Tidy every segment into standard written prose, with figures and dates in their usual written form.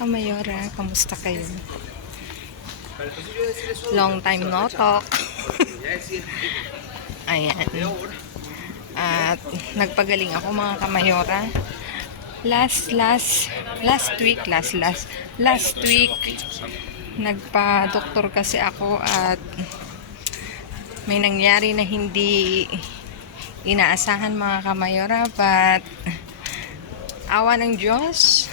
Kamayora, kamusta kayo? Long time no talk. Ayan. At nagpagaling ako mga kamayora. Last week nagpa-doktor kasi ako at may nangyari na hindi inaasahan mga kamayora, but awa ng Diyos,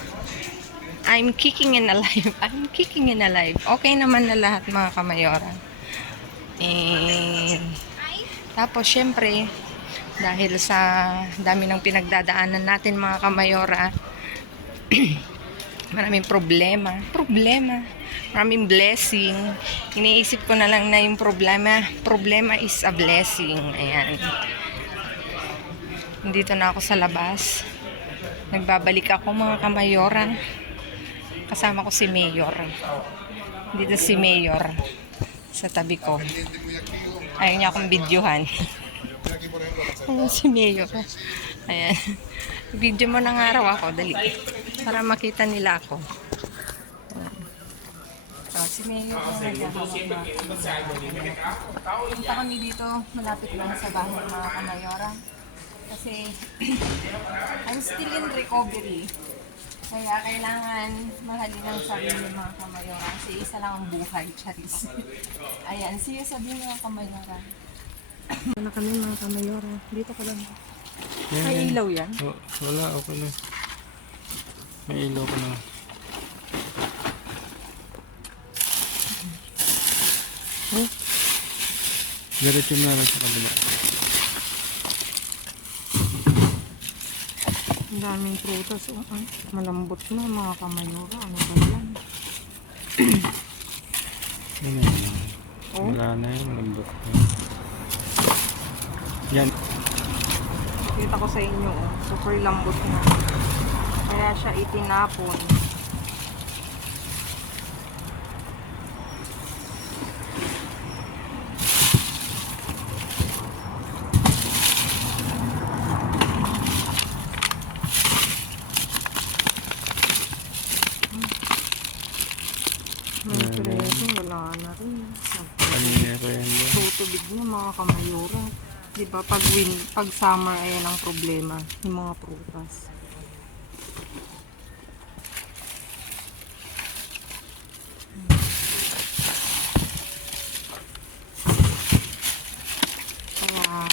I'm kicking and alive. Okay naman na lahat mga kamayora. Tapos syempre, dahil sa dami ng pinagdadaanan natin mga kamayora, maraming problema, maraming blessing. Iniisip ko na lang na yung problema is a blessing. Ayan. Nandito na ako sa labas. Nagbabalik ako mga kamayora. Kasama ko si Mayor. Dito si Mayor sa tabi ko. Ayaw niya akong videohan. Ayan si Mayor. Ayan. Video mo ng araw ako, dali. Para makita nila ako. Si Mayor. Punta kami dito, malapit lang sa bahay mga kamayora. Kasi I'm still in recovery. Kaya kailangan mahalin ang sarili mga kamayora. Kasi isa lang ang buhay, charis. Ayan, see you sa mga kamayora. Na kami mga kamayora. Dito ka lang. May ilaw yan? Wala, okay lang. May ilaw ka na. Diretso na lang sa kabila. Ang daming prutas. Malambot na mga kamayora. Ano ba yan? Wala na yun. Malambot na. Yan. Kita ko sa inyo. Super lambot na. Kaya siya itinapon. Wala na rin. Tutubig na mga kamayora. Diba pag summer ayan ang problema. Yung mga prutas. Kaya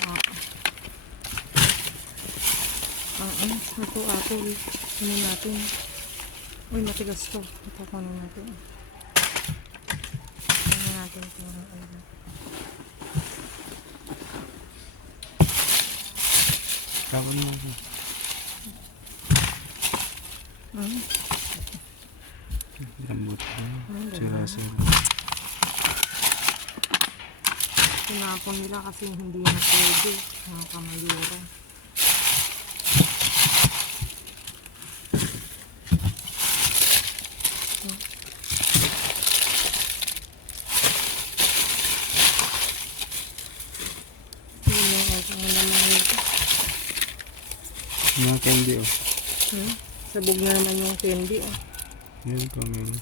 ito apple. Kunin natin. Uy, matigas to. Ito kunin natin. Natin ito. Tapon mo. Lambot na. Sira-sira. Tinapon nila kasi hindi na pwede. Mga kamayora. Mga candy oh. Sabog na naman yung candy oh. Yan pa meron.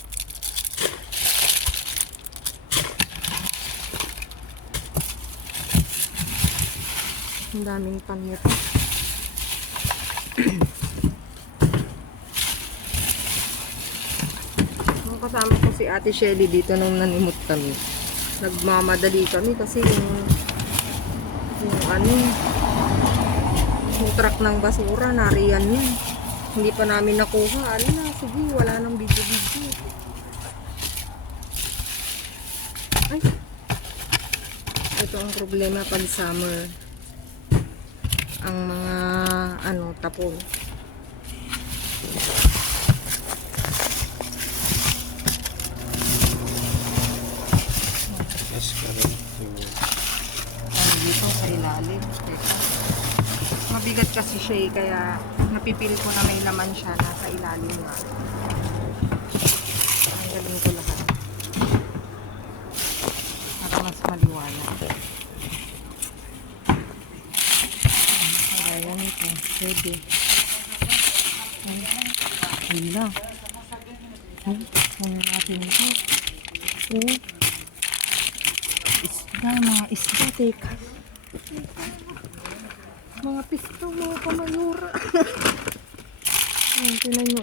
Ang daming pan nito. Kasama ko si Ate Shelly dito nung nanimot kami. Nagmamadali kami kasi yung truck ng basura, nariyan yun. Hindi pa namin nakuha. Alin na, sige, wala nang video-video. Ay! Ito ang problema pag summer. Ang mga, tapon. Yes, karoon. Dito sa ilalim. Teka. Mabigat kasi siya kaya napipil ko na may laman siya nasa ilalim na. Ang galing ko lahat. Para mas maliwanag. Kaya ganito. Pwede. Wala. Ano natin ito? Oh. Isda, mga isda, teka. Mga pisto, mga kamayura. Ayun, tinan nyo.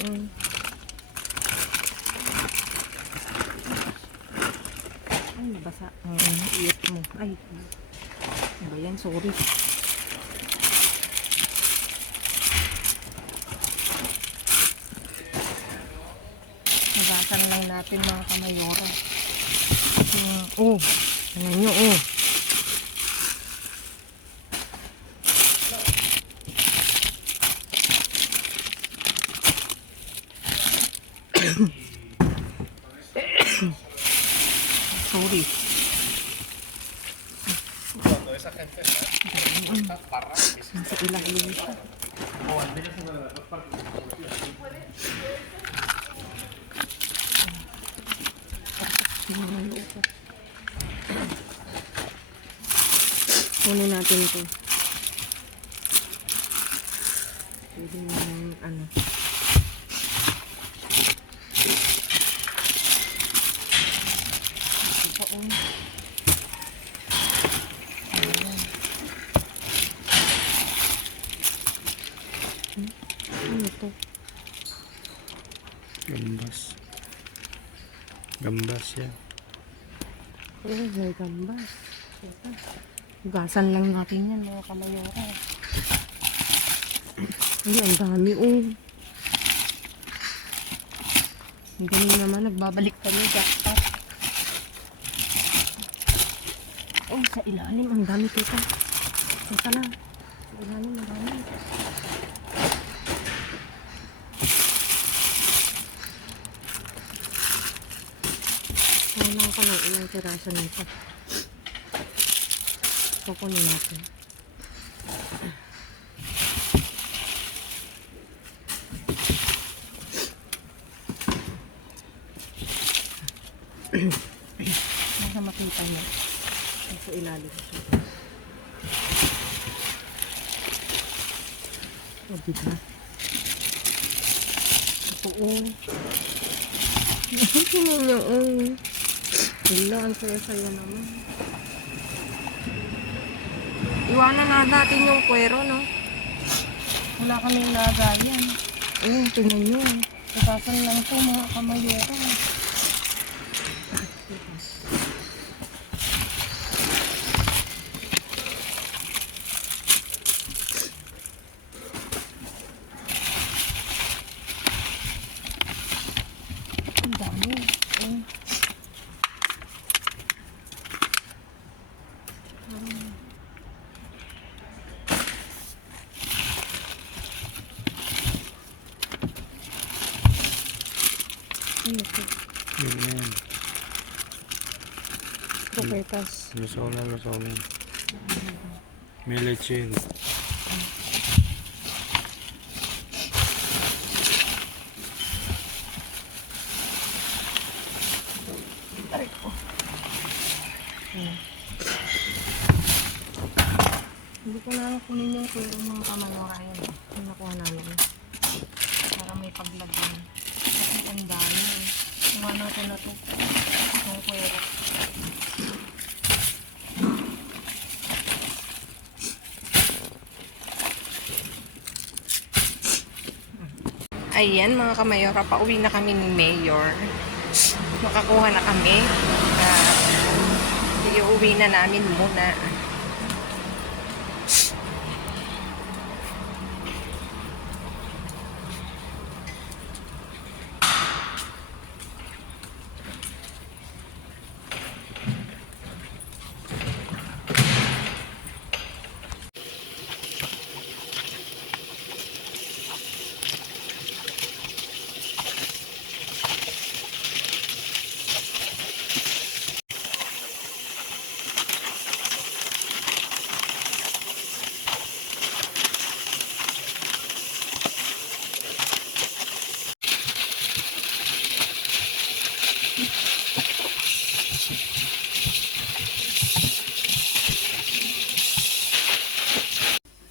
Ay, nabasa. Iyot mo. Ay, ano ba yan? Sorry. Nabasan lang natin mga kamayora. Oh, tinan nyo, oh. Sorry. Cuando esa gente está parra, Nasa ilalim siya. o al menos una de las dos partes. Kunin natin ito. Pwede yung ano. Ito po. Ano ito? Gambas. Gambas yan. Oh, may gambas. Hugasan lang natin yan mga kamayora. Ay, ang dami oh. Ang galing naman, nagbabalik kami. Jackpot. Oh, sa ilalim, ang dami tita. Teka lang. Sa ilalim, ang dami. Kulang ka ng ilang tirasan nito. Kukunin natin. Nasa makita mo. Nasa ilalim siya. O, diba? Ito, oh. Tingnan niyo, oh. Wala, ang saya-saya naman. Iwanan na natin yung kwero, no? Wala kaming lagayan. Oh, tingnan nyo. Tatasan lang to mga kamayora. Ang dami. Oh. Ano ito? Yun na yan. Kropetas. Lusaw na, lusaw na. May lechon. Hindi ko na kunin yung kwero mga kamayora yun. Yung nakuha namin. Para may paglagyan. Kasi ang dami. Kuha natin na ito. Yung kwero. Ayan mga kamayora, pauwi na kami ni Mayor. Makakuha na kami. Iuwi na namin muna.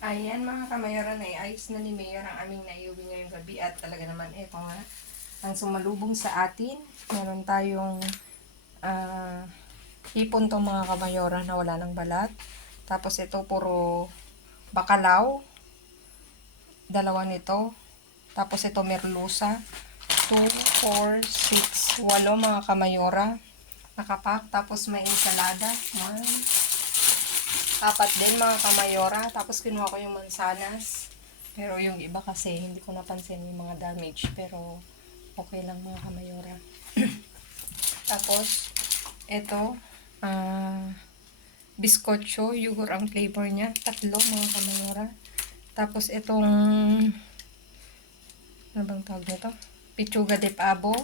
Ayan mga kamayoran, ay ayos na ni Mayor ang aming naiuwi ngayong gabi at talaga naman eto nga ang sumalubong sa atin. Meron tayong hipon to mga kamayora na wala ng balat. Tapos ito puro bakalaw. Dalawa nito. Tapos ito merluza. 2, 4, 6, 8 mga kamayora. Nakapak. Tapos may ensalada. 1, 4 din mga kamayora. Tapos kinuha ko yung mansanas. Pero yung iba kasi hindi ko napansin yung mga damage. Pero okay lang mga kamayora. Tapos ito biskotso, yogurt ang flavor niya. 3 mga kamayora. Tapos itong ano bang tawag nito? Pichuga de pavo.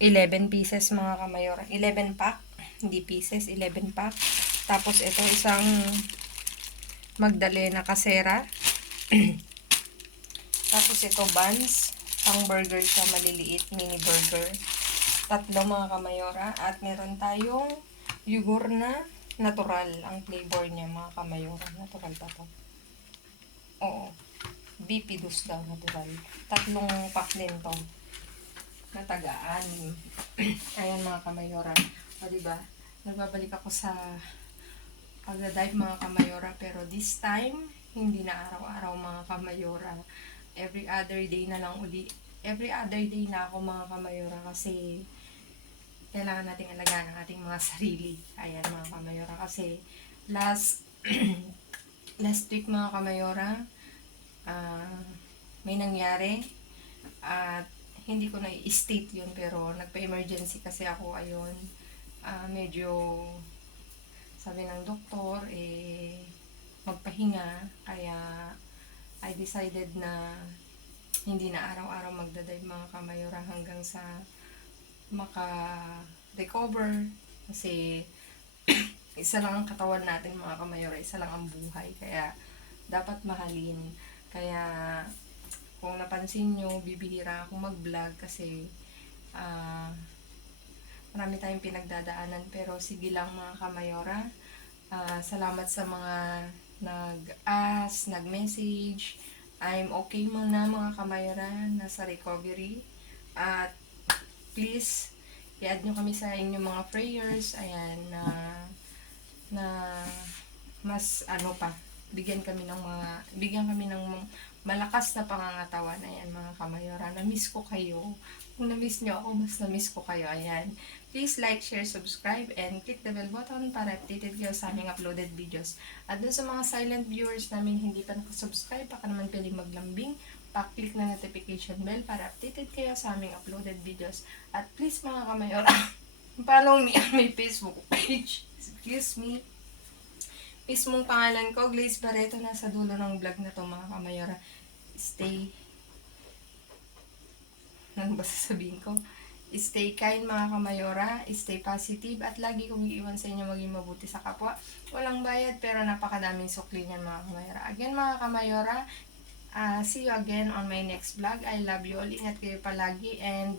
11 pieces mga kamayora. 11 pack. Hindi pieces, 11 pack. Tapos ito isang Magdalena Casera. Tapos ito buns. Pang burger siya, maliliit. Mini burger. 3 mga kamayora. At meron tayong yogurt na natural. Ang flavor niya mga kamayora. Natural pa to. Oo. Bipidus daw natural. 3 pack din to. Natagaan. Ayan mga kamayora. O diba? Nagbabalik ako sa pagdadive mga kamayora. Pero this time, hindi na araw-araw mga kamayora. Every other day na lang uli. Every other day na ako mga kamayora kasi kailangan nating alagaan ang ating mga sarili. Ayan mga kamayora. Kasi last week mga kamayora, may nangyari at hindi ko na i-state yun pero nagpa-emergency kasi ako. Ayun, medyo sabi ng doktor magpahinga, kaya I decided na hindi na araw-araw magdadive mga kamayora hanggang sa maka-recover kasi isa lang ang katawan natin mga kamayora, isa lang ang buhay, kaya dapat mahalin. Kaya kung napansin nyo, bibihira akong mag-vlog kasi marami tayong pinagdadaanan, pero sige lang mga kamayora. Salamat sa mga nag-ask, nag-message. I'm okay muna mga kamayora, nasa recovery. At please, i-add nyo kami sa inyong mga prayers. Ayan, na mas ano pa, bigyan kami ng malakas na pangangatawan. Ayan mga kamayora, na-miss ko kayo. Kung na-miss nyo ako, mas na-miss ko kayo. Ayan. Please like, share, subscribe, and click the bell button para updated kayo sa aming uploaded videos. At dun sa mga silent viewers namin hindi pa nakasubscribe, baka naman pwedeng maglambing, pa-click na notification bell para updated kayo sa aming uploaded videos. At please mga kamayora, follow me on my Facebook page. Excuse me. Mismong pangalan ko, Glaze Barreto, nasa dulo ng vlog na to mga kamayora. Ano ba sasabihin ko? Stay kind mga kamayora, stay positive, at lagi kong iiwan sa inyo maging mabuti sa kapwa. Walang bayad pero napakadaming sukli niyan mga kamayora. Again mga kamayora, see you again on my next vlog. I love you all. Ingat kayo palagi and